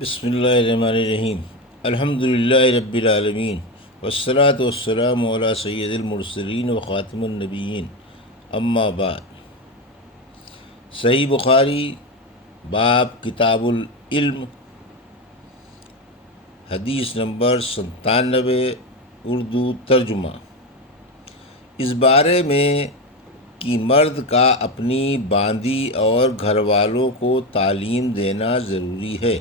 بسم اللہ الرحمن الرحیم الحمد للہ رب العالمین والصلاة والسلام علی سید المرسلین و خاتم النبیین اما بعد۔ صحیح بخاری باب کتاب العلم، حدیث نمبر 97، اردو ترجمہ۔ اس بارے میں کہ مرد کا اپنی باندی اور گھر والوں کو تعلیم دینا ضروری ہے۔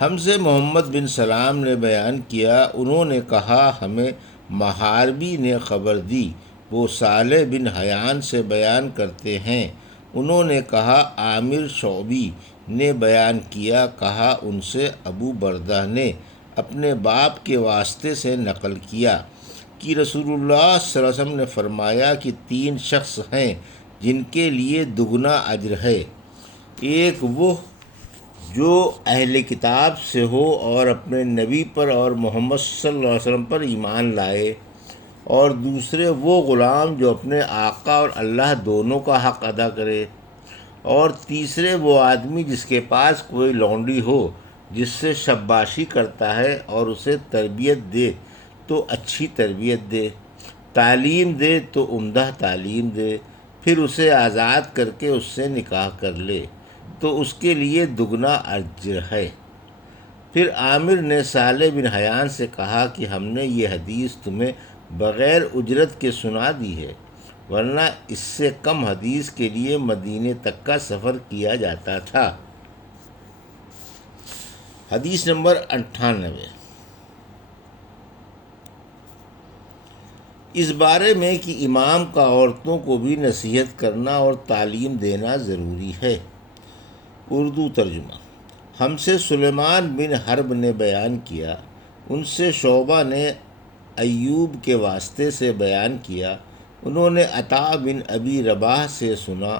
ہم سے محمد بن سلام نے بیان کیا، انہوں نے کہا ہمیں محاربی نے خبر دی، وہ صالح بن حیان سے بیان کرتے ہیں۔ انہوں نے کہا عامر شعبی نے بیان کیا، کہا ان سے ابو بردہ نے اپنے باپ کے واسطے سے نقل کیا کہ رسول اللہ صلی اللہ علیہ وسلم نے فرمایا کہ 3 شخص ہیں جن کے لیے دگنا اجر ہے۔ ایک وہ جو اہل کتاب سے ہو اور اپنے نبی پر اور محمد صلی اللہ علیہ وسلم پر ایمان لائے، اور دوسرے وہ غلام جو اپنے آقا اور اللہ دونوں کا حق ادا کرے، اور تیسرے وہ آدمی جس کے پاس کوئی لونڈی ہو جس سے شباشی کرتا ہے اور اسے تربیت دے تو اچھی تربیت دے، تعلیم دے تو عمدہ تعلیم دے، پھر اسے آزاد کر کے اس سے نکاح کر لے تو اس کے لیے دگنا اجر ہے۔ پھر عامر نے صالح بن حیان سے کہا کہ ہم نے یہ حدیث تمہیں بغیر اجرت کے سنا دی ہے، ورنہ اس سے کم حدیث کے لیے مدینے تک کا سفر کیا جاتا تھا۔ حدیث نمبر 98۔ اس بارے میں کہ امام کا عورتوں کو بھی نصیحت کرنا اور تعلیم دینا ضروری ہے۔ اردو ترجمہ۔ ہم سے سلیمان بن حرب نے بیان کیا، ان سے شعبہ نے ایوب کے واسطے سے بیان کیا، انہوں نے عطا بن ابی رباح سے سنا،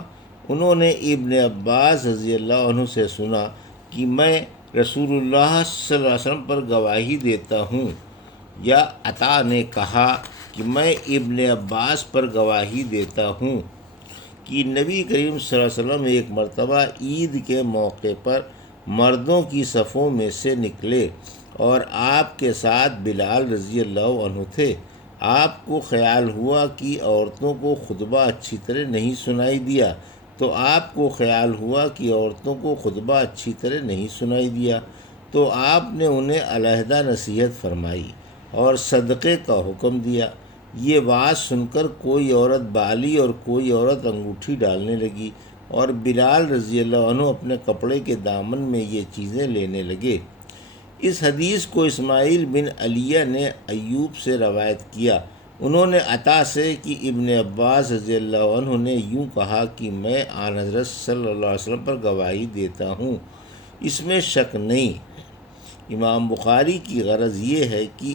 انہوں نے ابن عباس رضی اللہ عنہ سے سنا کہ میں رسول اللہ صلی اللہ علیہ وسلم پر گواہی دیتا ہوں، یا عطا نے کہا کہ میں ابن عباس پر گواہی دیتا ہوں کہ نبی کریم صلی اللہ علیہ وسلم ایک مرتبہ عید کے موقع پر مردوں کی صفوں میں سے نکلے اور آپ کے ساتھ بلال رضی اللہ عنہ تھے۔ آپ کو خیال ہوا کہ عورتوں کو خطبہ اچھی طرح نہیں سنائی دیا، تو آپ کو خیال ہوا کہ عورتوں کو خطبہ اچھی طرح نہیں سنائی دیا تو آپ نے انہیں علیحدہ نصیحت فرمائی اور صدقے کا حکم دیا۔ یہ بات سن کر کوئی عورت بالی اور کوئی عورت انگوٹھی ڈالنے لگی، اور بلال رضی اللہ عنہ اپنے کپڑے کے دامن میں یہ چیزیں لینے لگے۔ اس حدیث کو اسماعیل بن علیہ نے ایوب سے روایت کیا، انہوں نے عطا سے کہ ابن عباس رضی اللہ عنہ نے یوں کہا کہ میں آن حضرت صلی اللہ علیہ وسلم پر گواہی دیتا ہوں، اس میں شک نہیں ہے۔ امام بخاری کی غرض یہ ہے کہ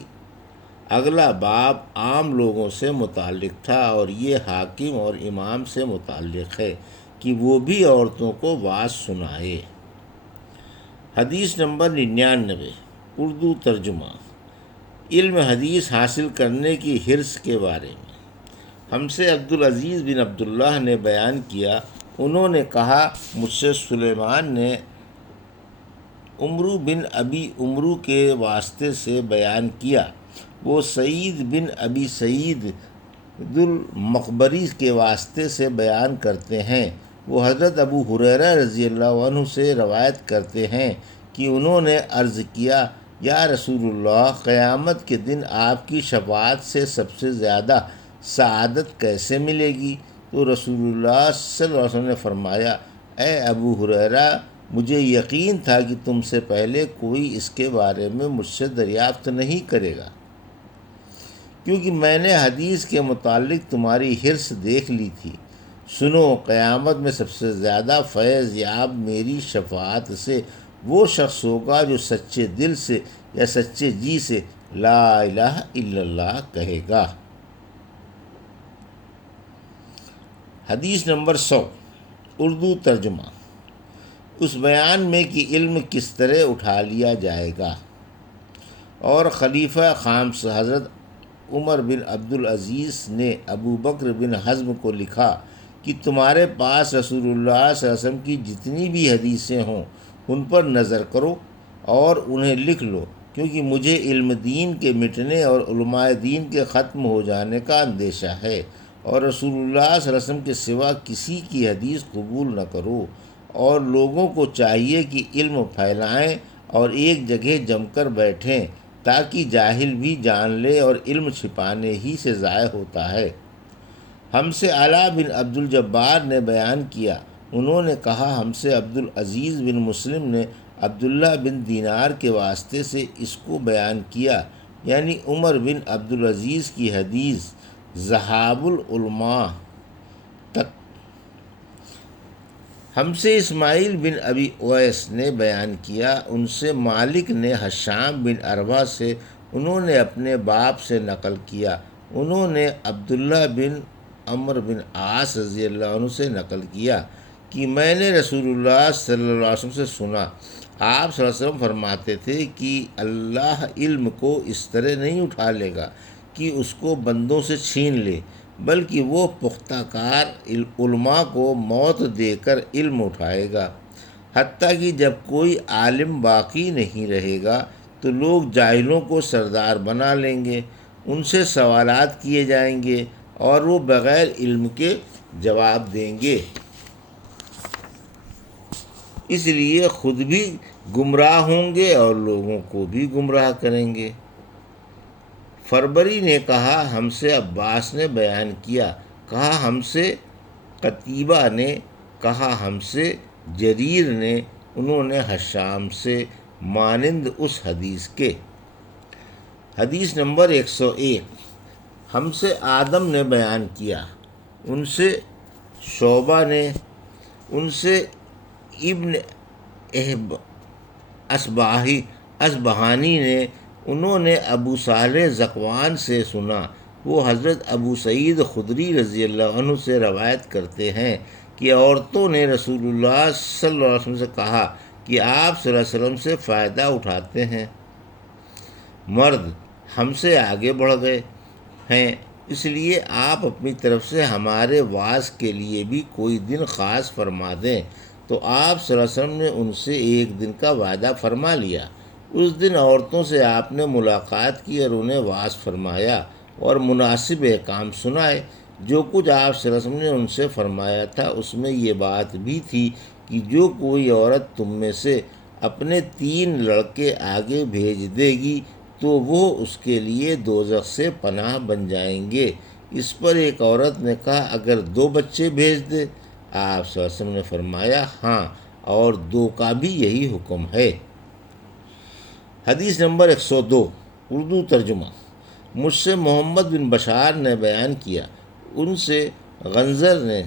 اگلا باب عام لوگوں سے متعلق تھا اور یہ حاکم اور امام سے متعلق ہے کہ وہ بھی عورتوں کو واعظ سنائے۔ حدیث نمبر 99، اردو ترجمہ۔ علم حدیث حاصل کرنے کی حرص کے بارے میں۔ ہم سے عبدالعزیز بن عبداللہ نے بیان کیا، انہوں نے کہا مجھ سے سلیمان نے عمرو بن ابی عمرو کے واسطے سے بیان کیا، وہ سعید بن ابی سعید ذوالمقبری کے واسطے سے بیان کرتے ہیں، وہ حضرت ابو ہریرہ رضی اللہ عنہ سے روایت کرتے ہیں کہ انہوں نے عرض کیا یا رسول اللہ، قیامت کے دن آپ کی شفاعت سے سب سے زیادہ سعادت کیسے ملے گی؟ تو رسول اللہ صلی اللہ علیہ وسلم نے فرمایا، اے ابو ہریرہ، مجھے یقین تھا کہ تم سے پہلے کوئی اس کے بارے میں مجھ سے دریافت نہیں کرے گا، کیونکہ میں نے حدیث کے متعلق تمہاری حرص دیکھ لی تھی۔ سنو، قیامت میں سب سے زیادہ فیض یاب میری شفاعت سے وہ شخص ہوگا جو سچے دل سے یا سچے جی سے لا الہ الا اللہ کہے گا۔ حدیث نمبر 100، اردو ترجمہ۔ اس بیان میں کہ علم کس طرح اٹھا لیا جائے گا، اور خلیفہ خامس حضرت عمر بن عبدالعزیز نے ابو بکر بن حزم کو لکھا کہ تمہارے پاس رسول اللہ صلی اللہ علیہ وسلم کی جتنی بھی حدیثیں ہوں ان پر نظر کرو اور انہیں لکھ لو، کیونکہ مجھے علم دین کے مٹنے اور علماء دین کے ختم ہو جانے کا اندیشہ ہے، اور رسول اللہ صلی اللہ علیہ وسلم کے سوا کسی کی حدیث قبول نہ کرو، اور لوگوں کو چاہیے کہ علم پھیلائیں اور ایک جگہ جم کر بیٹھیں تاکہ جاہل بھی جان لے، اور علم چھپانے ہی سے ضائع ہوتا ہے۔ ہم سے علاء بن عبد الجبار نے بیان کیا، انہوں نے کہا ہم سے عبدالعزیز بن مسلم نے عبداللہ بن دینار کے واسطے سے اس کو بیان کیا، یعنی عمر بن عبدالعزیز کی حدیث ذہاب العلماء تک۔ ہم سے اسماعیل بن ابی اویس نے بیان کیا، ان سے مالک نے ہشام بن عروہ سے، انہوں نے اپنے باپ سے نقل کیا، انہوں نے عبداللہ بن عمرو بن عاص رضی اللہ عنہ سے نقل کیا کہ میں نے رسول اللہ صلی اللہ علیہ وسلم سے سنا، آپ صلی اللہ علیہ وسلم فرماتے تھے کہ اللہ علم کو اس طرح نہیں اٹھا لے گا کہ اس کو بندوں سے چھین لے، بلکہ وہ پختہ کار علماء کو موت دے کر علم اٹھائے گا، حتیٰ کہ جب کوئی عالم باقی نہیں رہے گا تو لوگ جاہلوں کو سردار بنا لیں گے، ان سے سوالات کیے جائیں گے اور وہ بغیر علم کے جواب دیں گے، اس لیے خود بھی گمراہ ہوں گے اور لوگوں کو بھی گمراہ کریں گے۔ فربری نے کہا ہم سے عباس نے بیان کیا، کہا ہم سے قتیبہ نے، کہا ہم سے جریر نے، انہوں نے ہشام سے مانند اس حدیث کے۔ حدیث نمبر 101۔ ہم سے آدم نے بیان کیا، ان سے شعبہ نے، ان سے ابن اصبہانی نے، انہوں نے ابو صالح ذکوان سے سنا، وہ حضرت ابو سعید خدری رضی اللہ عنہ سے روایت کرتے ہیں کہ عورتوں نے رسول اللہ صلی اللہ علیہ وسلم سے کہا کہ آپ صلی اللہ علیہ وسلم سے فائدہ اٹھاتے ہیں، مرد ہم سے آگے بڑھ گئے ہیں، اس لیے آپ اپنی طرف سے ہمارے واعظ کے لیے بھی کوئی دن خاص فرما دیں، تو آپ صلی اللہ علیہ وسلم نے ان سے ایک دن کا وعدہ فرما لیا۔ اس دن عورتوں سے آپ نے ملاقات کی اور انہیں واعظ فرمایا اور مناسب احکام سنائے۔ جو کچھ آپ صلی اللہ علیہ وسلم نے ان سے فرمایا تھا اس میں یہ بات بھی تھی کہ جو کوئی عورت تم میں سے اپنے 3 لڑکے آگے بھیج دے گی تو وہ اس کے لیے دوزخ سے پناہ بن جائیں گے۔ اس پر ایک عورت نے کہا اگر 2 بچے بھیج دے؟ آپ صلی اللہ علیہ وسلم نے فرمایا ہاں، اور 2 کا بھی یہی حکم ہے۔ حدیث نمبر 102۔ اردو ترجمہ۔ مجھ سے محمد بن بشار نے بیان کیا، ان سے غنزر نے،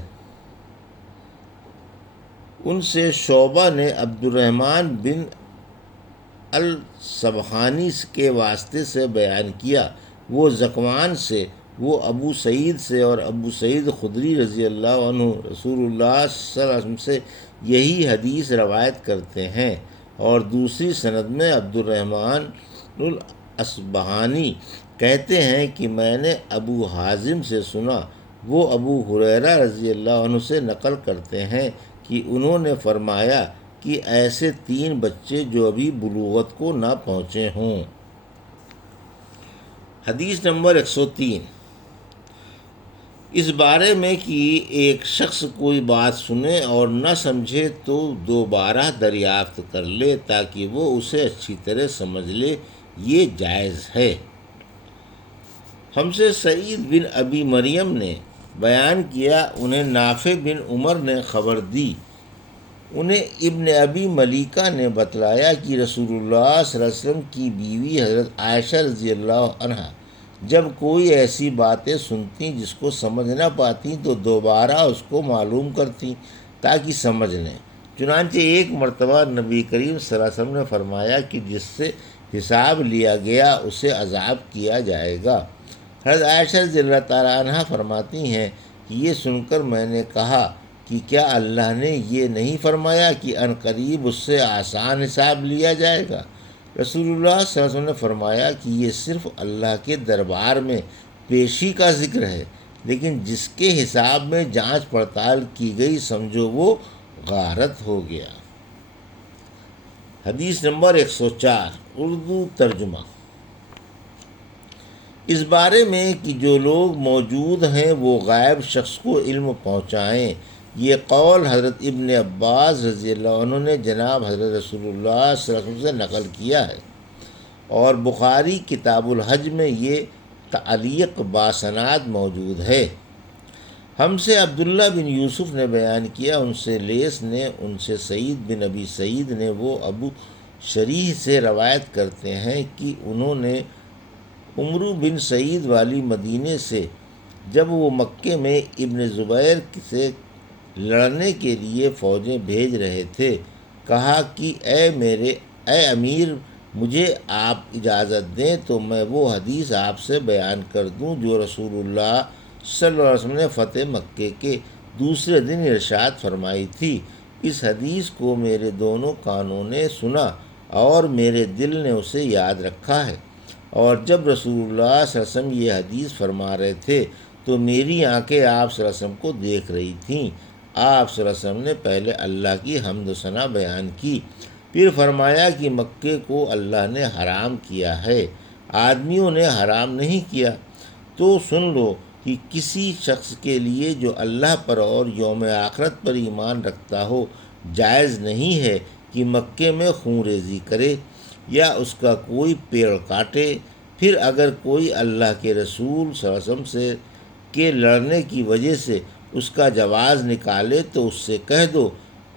ان سے شعبہ نے عبد الرحمن بن الصبحانی کے واسطے سے بیان کیا، وہ ذکوان سے، وہ ابو سعید سے، اور ابو سعید خدری رضی اللہ عنہ رسول اللہ صلی اللہ علیہ وسلم سے یہی حدیث روایت کرتے ہیں، اور دوسری سند میں عبد الرحمن الاصبہانی کہتے ہیں کہ میں نے ابو حازم سے سنا، وہ ابو ہریرہ رضی اللہ عنہ سے نقل کرتے ہیں کہ انہوں نے فرمایا کہ ایسے 3 بچے جو ابھی بلوغت کو نہ پہنچے ہوں۔ حدیث نمبر 103۔ اس بارے میں کہ ایک شخص کوئی بات سنے اور نہ سمجھے تو دوبارہ دریافت کر لے تاکہ وہ اسے اچھی طرح سمجھ لے، یہ جائز ہے۔ ہم سے سعید بن ابی مریم نے بیان کیا، انہیں نافع بن عمر نے خبر دی، انہیں ابن ابی ملیکہ نے بتلایا کہ رسول اللہ صلی اللہ علیہ وسلم کی بیوی حضرت عائشہ رضی اللہ عنہا جب کوئی ایسی باتیں سنتی جس کو سمجھ نہ پاتی تو دوبارہ اس کو معلوم کرتی تاکہ سمجھ لیں۔ چنانچہ ایک مرتبہ نبی کریم صلی اللہ علیہ وسلم نے فرمایا کہ جس سے حساب لیا گیا اسے عذاب کیا جائے گا۔ حضرت عائشہ رضی اللہ تعالیٰ عنہ فرماتی ہیں کہ یہ سن کر میں نے کہا کہ کیا اللہ نے یہ نہیں فرمایا کہ عنقریب اس سے آسان حساب لیا جائے گا؟ رسول اللہ صلی اللہ علیہ وسلم نے فرمایا کہ یہ صرف اللہ کے دربار میں پیشی کا ذکر ہے، لیکن جس کے حساب میں جانچ پڑتال کی گئی سمجھو وہ غارت ہو گیا۔ حدیث نمبر 104 اردو ترجمہ۔ اس بارے میں کہ جو لوگ موجود ہیں وہ غائب شخص کو علم پہنچائیں، یہ قول حضرت ابن عباس رضی اللہ عنہ نے جناب حضرت رسول اللہ صلی اللہ علیہ وسلم سے نقل کیا ہے، اور بخاری کتاب الحج میں یہ تعلیق باسناد موجود ہے۔ ہم سے عبداللہ بن یوسف نے بیان کیا، ان سے لیث نے، ان سے سعید بن ابی سعید نے، وہ ابو شریح سے روایت کرتے ہیں کہ انہوں نے عمرو بن سعید والی مدینے سے جب وہ مکے میں ابن زبیر سے لڑنے کے لیے فوجیں بھیج رہے تھے، کہا کہ اے امیر، مجھے آپ اجازت دیں تو میں وہ حدیث آپ سے بیان کر دوں جو رسول اللہ صلی اللہ علیہ وسلم نے فتح مکے کے دوسرے دن ارشاد فرمائی تھی۔ اس حدیث کو میرے دونوں کانوں نے سنا اور میرے دل نے اسے یاد رکھا ہے، اور جب رسول اللہ صلی اللہ علیہ وسلم یہ حدیث فرما رہے تھے تو میری آنکھیں آپ صلی اللہ علیہ وسلم کو دیکھ رہی تھیں۔ آپ صلی اللہ علیہ وسلم نے پہلے اللہ کی حمد و ثنا بیان کی، پھر فرمایا کہ مکے کو اللہ نے حرام کیا ہے، آدمیوں نے حرام نہیں کیا۔ تو سن لو کہ کسی شخص کے لیے جو اللہ پر اور یوم آخرت پر ایمان رکھتا ہو جائز نہیں ہے کہ مکے میں خون ریزی کرے یا اس کا کوئی پیڑ کاٹے۔ پھر اگر کوئی اللہ کے رسول صلی اللہ علیہ وسلم سے کے لڑنے کی وجہ سے اس کا جواز نکالے تو اس سے کہہ دو،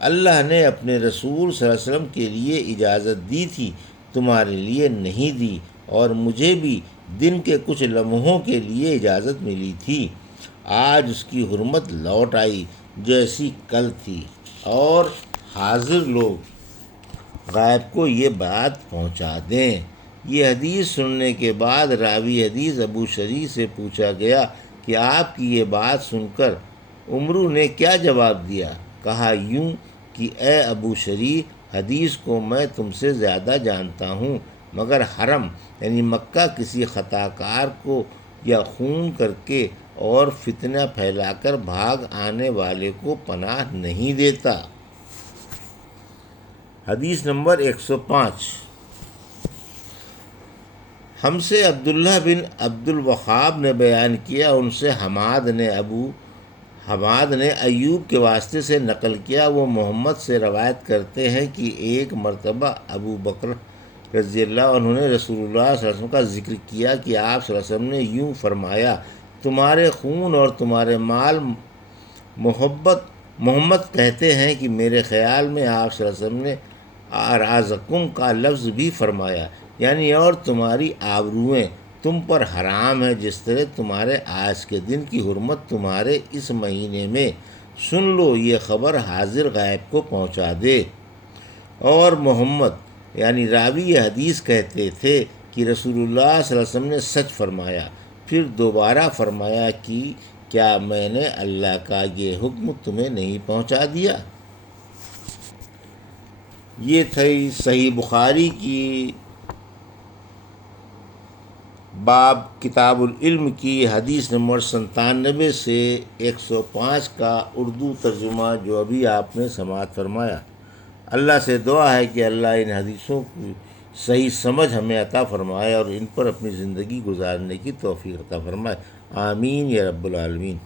اللہ نے اپنے رسول صلی اللہ علیہ وسلم کے لیے اجازت دی تھی، تمہارے لیے نہیں دی، اور مجھے بھی دن کے کچھ لمحوں کے لیے اجازت ملی تھی، آج اس کی حرمت لوٹ آئی جیسی کل تھی، اور حاضر لوگ غائب کو یہ بات پہنچا دیں۔ یہ حدیث سننے کے بعد راوی حدیث ابو شریح سے پوچھا گیا کہ آپ کی یہ بات سن کر عمرو نے کیا جواب دیا؟ کہا یوں کہ اے ابو شریح، حدیث کو میں تم سے زیادہ جانتا ہوں، مگر حرم یعنی مکہ کسی خطا کار کو یا خون کر کے اور فتنہ پھیلا کر بھاگ آنے والے کو پناہ نہیں دیتا۔ حدیث نمبر 105 ہم سے عبداللہ بن عبد الوہاب نے بیان کیا، ان سے حماد نے ایوب کے واسطے سے نقل کیا، وہ محمد سے روایت کرتے ہیں کہ ایک مرتبہ ابو بکر رضی اللہ عنہ نے رسول اللہ صلی اللہ علیہ وسلم کا ذکر کیا کہ آپ صلی اللہ علیہ وسلم نے یوں فرمایا، تمہارے خون اور تمہارے مال محمد کہتے ہیں کہ میرے خیال میں آپ صلی اللہ علیہ وسلم نے اعراضکم کا لفظ بھی فرمایا، یعنی اور تمہاری آبروئیں تم پر حرام ہے، جس طرح تمہارے آج کے دن کی حرمت تمہارے اس مہینے میں۔ سن لو یہ خبر حاضر غائب کو پہنچا دے۔ اور محمد یعنی راوی حدیث کہتے تھے کہ رسول اللہ صلی اللہ علیہ وسلم نے سچ فرمایا، پھر دوبارہ فرمایا کہ کیا میں نے اللہ کا یہ حکم تمہیں نہیں پہنچا دیا؟ یہ تھی صحیح بخاری کی باب کتاب العلم کی حدیث نمبر 97 سے 105 کا اردو ترجمہ جو ابھی آپ نے سماعت فرمایا۔ اللہ سے دعا ہے کہ اللہ ان حدیثوں کی صحیح سمجھ ہمیں عطا فرمائے اور ان پر اپنی زندگی گزارنے کی توفیق عطا فرمائے، آمین یا رب العالمین۔